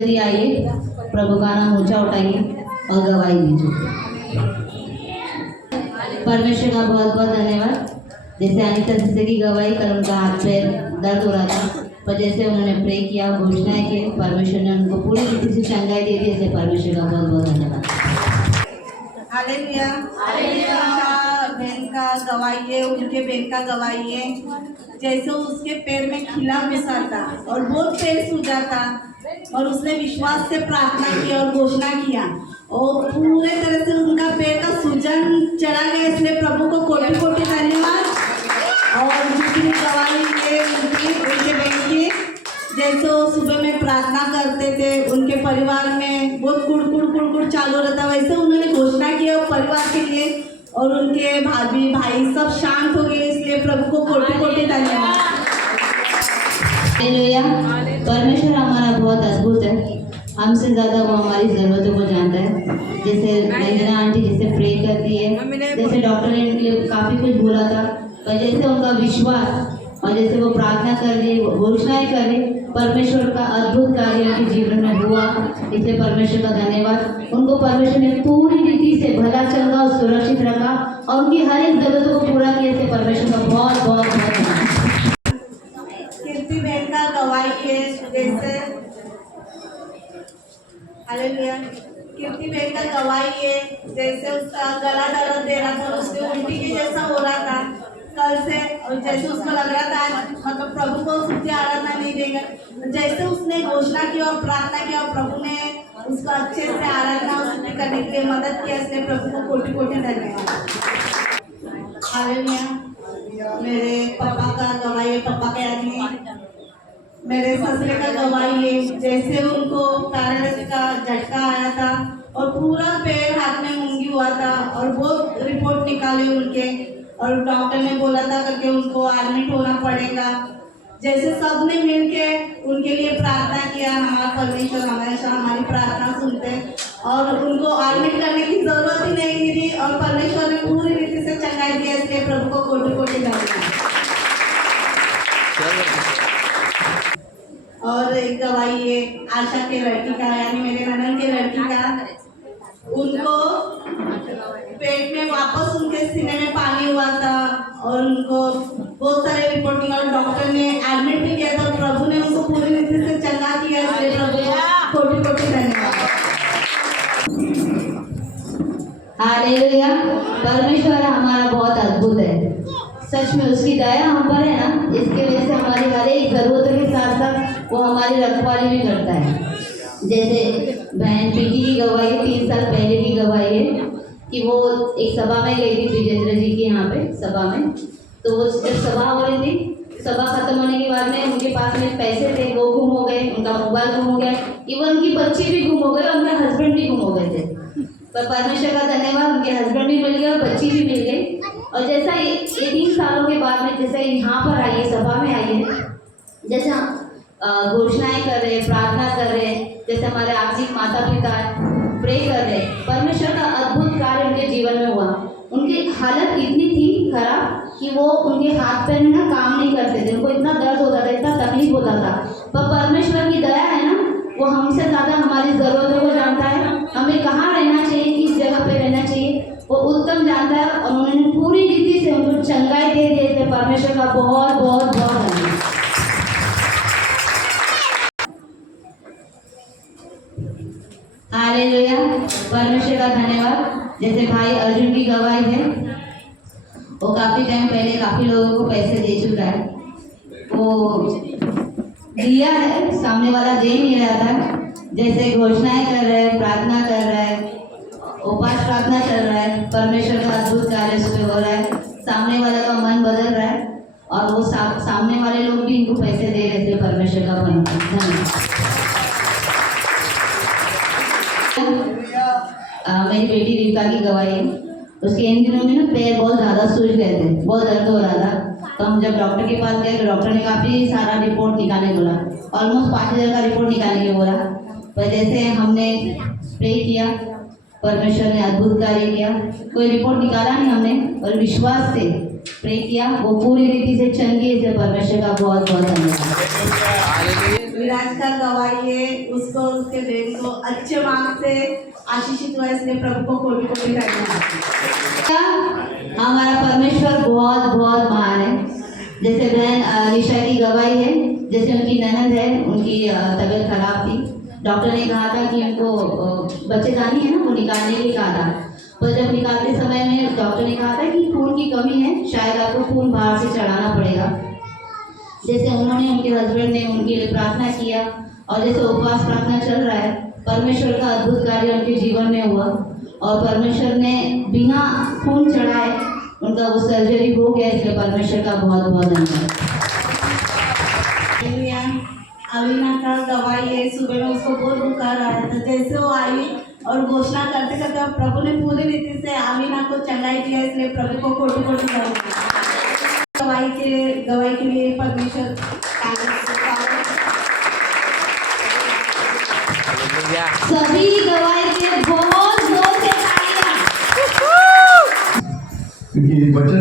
आइए, प्रभु का नाम ऊंचा उठाइए और गवाही दीजिए। परमेश्वर का बहुत बहुत धन्यवाद। जैसे अनिता जैसे की गवाही कल उनका हाथ पैर दर्द हो रहा था, पर जैसे उन्होंने प्रे किया, घोषणाएं की, परमेश्वर ने उनको पूरी रीति से चंगाई दे दी। ऐसे परमेश्वर का बहुत बहुत धन्यवाद। Hallelujah, hallelujah. बहन का गवाही है, उनके बहन का गवाही है। जैसे उसके पैर में खिला घुसा था और बहुत पैर सूजा था, और उसने विश्वास से प्रार्थना की और घोषणा किया, और पूरे तरह से उनका पैर का सूजन चला गया। इसलिए प्रभु को कोटि कोटि धन्यवाद। और दूसरी गवाही है उनके बहन की, जैसे वो सुबह में प्रार्थना करते थे, उनके परिवार में बहुत कुड़ चालू रहता, वैसे उन्होंने घोषणा की और परिवार के लिए, और उनके भाभी भाई सब शांत हो गए। इसलिए प्रभु को कोटि कोटि धन्यवाद। हालेलुया। परमेश्वर हमारा बहुत अद्भुत है, हमसे ज़्यादा वो हमारी ज़रूरतों को जानता है। जैसे रंजना आंटी जैसे प्रे करती है, जैसे डॉक्टर ने उनके लिए काफ़ी कुछ बोला था, पर जैसे उनका विश्वास और जैसे वो प्रार्थना कर रही, घोषणाएं कर रही, परमेश्वर का अद्भुत कार्य उनके जीवन में हुआ। इसलिए परमेश्वर का धन्यवाद। उनको परमेश्वर ने पूरी रीति से भला चंगा और सुरक्षित रखा और उनकी हर एक जरूरतों को पूरा किया। इसलिए परमेश्वर का बहुत बहुत धन्यवाद। कीर्ति बहन का गवाही है, जैसे हालेलुया। कीर्ति बहन का गवाही है, जैसे उसका गला दर्द दे रहा था, उससे उल्टी के जैसा हो रहा था कल से, और जैसे उसको लग रहा था मतलब प्रभु को शुद्धि आराधना नहीं देगा, जैसे उसने घोषणा की और प्रार्थना की और प्रभु ने उसको अच्छे से आराधना और शुद्धि करने के लिए मदद किया। इसलिए प्रभु को कोटि कोटि धन्यवाद। हालेलुया। मेरे पापा का गवाही है, पापा के आदमी मेरे ससुर का गवाही है, जैसे उनको पैरालिसिस का झटका आया था और पूरा पैर हाथ में मूंगी हुआ था, और बहुत रिपोर्ट निकाले उनके, और डॉक्टर ने बोला था करके उनको एडमिट होना पड़ेगा। जैसे सबने मिलके उनके लिए प्रार्थना किया, हमारा परमेश्वर हमेशा हमारी प्रार्थना सुनते हैं, और उनको एडमिट करने की जरूरत ही नहीं थी, और परमेश्वर ने पूरी रीति से चंगाई दिया। इसलिए प्रभु को कोटि कोटि धन्यवाद। और एक गवाही है आशा के लड़की का, यानी मेरे ननद के लड़की का, उनको पेट में वापस उनके सीने में पानी हुआ था, और उनको बहुत सारे रिपोर्ट निकाले, डॉक्टर ने एडमिट भी किया था, प्रभु ने उनको पूरी रीति से चंगा किया। इसलिए प्रभु को कोटि कोटि धन्यवाद। हालेलुया। परमेश्वर हमारा बहुत अद्भुत है, सच में उसकी दया हम पर है ना, इसके वजह से हमारी हर एक जरूरत के साथ साथ वो हमारी रखवाली भी करता है। जैसे बहन पीटी की गवाही 3 साल पहले की गवाही है कि वो एक सभा में गई थी विजेंद्र जी के यहाँ पे सभा में, तो वो जब सभा हो रही थी, सभा खत्म होने के बाद में उनके पास में पैसे थे, वो गुम हो गए, उनका मोबाइल गुम हो गया, इवन उनकी बच्ची भी गुम हो गई और उनके हस्बैंड भी गुम हो गए थे। पर परमेश्वर का धन्यवाद, उनके हस्बैंड भी मिल गए और बच्ची भी मिल गई। और जैसा ये 3 सालों के बाद में जैसे यहाँ पर आई है, सभा में आई है, जैसे हम घोषणाएं कर रहे, प्रार्थना कर रहे, जैसे हमारे आर्थिक माता पिता प्रे कर रहे, परमेश्वर का अद्भुत कार्य उनके जीवन में हुआ। उनकी हालत इतनी थी खराब कि वो उनके हाथ पैर में ना काम नहीं करते थे, उनको इतना दर्द होता था, इतना तकलीफ होता था। पर परमेश्वर की दया है ना, वो हमसे ज़्यादा हमारी ज़रूरतों को जानता है, हमें कहाँ रहना चाहिए, किस जगह पे रहना चाहिए, वो उत्तम जानता है, और उन्होंने पूरी रीति से उनको चंगाई दे दी। थे परमेश्वर का बहुत बहुत बहुत धन्यवाद। हालेलुया। परमेश्वर का धन्यवाद। जैसे भाई अर्जुन की गवाही है, वो काफ़ी टाइम पहले काफ़ी लोगों को पैसे दे चुका है, वो दिया है, सामने वाला दे नहीं रहा था। जैसे घोषणाएं कर रहे हैं, प्रार्थना कर रहा है, उपास प्रार्थना चल रहा है, परमेश्वर का अद्भुत कार्य उस पर हो रहा है, सामने वाले का मन बदल रहा है, और वो सामने वाले लोग भी इनको पैसे दे रहे थे। परमेश्वर का धन्यवाद। मेरी बेटी रीता की गवाही है, उसके इन दिनों में ना पैर बहुत ज़्यादा सूज गए थे, बहुत दर्द हो रहा था, तो हम जब डॉक्टर के पास गए तो डॉक्टर ने काफ़ी सारा रिपोर्ट निकालने बोला, ऑलमोस्ट 5000 का रिपोर्ट निकालने को बोला। पर जैसे हमने प्रे किया, परमेश्वर ने अद्भुत कार्य किया, कोई रिपोर्ट निकाला नहीं हमने, और विश्वास से प्रे किया, वो पूरी रीति से चंगी। से परमेश्वर का बहुत बहुत धन्यवाद। विराज का गवाइए, उसको उसके बहन को अच्छे मार्क्स से आशीषित हुआ, इसलिए प्रभु को कोटि कोटि धन्यवाद। हमारा परमेश्वर बहुत बहुत महान है। जैसे बहन निशा की गवाही है, जैसे उनकी ननद है, उनकी तबीयत खराब थी, डॉक्टर ने कहा था कि उनको बच्चेदानी है ना वो निकालने के लिए कहा था। पर जब निकालते समय में डॉक्टर ने कहा था कि खून की कमी है, शायद आपको खून बाहर से चढ़ाना पड़ेगा। जैसे उन्होंने, उनके हस्बैंड ने उनके लिए प्रार्थना किया और जैसे उपवास प्रार्थना चल रहा है, परमेश्वर का अद्भुत कार्य उनके जीवन में हुआ और परमेश्वर ने बिना खून चढ़ाए उनका वो सर्जरी हो गया। इसलिए परमेश्वर का बहुत बहुत धन्यवाद। अविना का गवाही है, सुबह में उसको बहुत बुखार आया था, जैसे वो आई और घोषणा करते करते प्रभु ने पूरी रीति से अविना को चंगाई दिया, इसलिए प्रभु को कोटि कोटि धन्यवाद। गवाही के लिए परमेश्वर सभी गवाही के बहुत जोर से तालियां। क्योंकि बचत